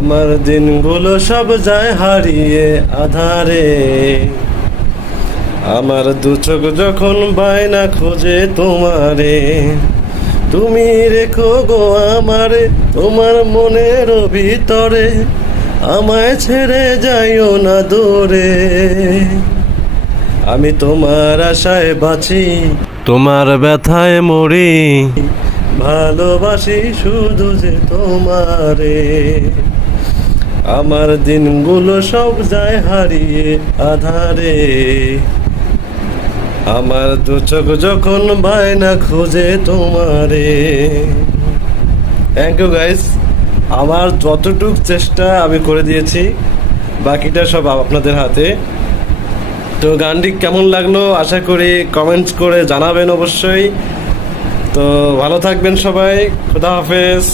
আমার দিনগুলো সব যায় হারিয়ে আধারে, আমার দু চোখ যখন বায়না খোঁজে তোমারে, তুমি রেখো গো আমারে তোমার মনের ভিতরে, আমায় ছেড়ে যাইও না দূরে। আমি তোমার আশায় বাঁচি, তোমার ব্যথায় মরি, ভালোবাসি শুধু যে তোমারে। আমার দিনগুলো সব যায় হারিয়ে আধারে, আমার দু চোখ যখন বায়না খুঁজে তোমারে। থ্যাংক ইউ গাইস, আমার যতটুক চেষ্টা আমি করে দিয়েছি, বাকিটা সব আপনাদের হাতে। তো গানটি কেমন লাগলো আশা করি কমেন্টস করে জানাবেন অবশ্যই। তো ভালো থাকবেন সবাই, খুদা হাফেজ।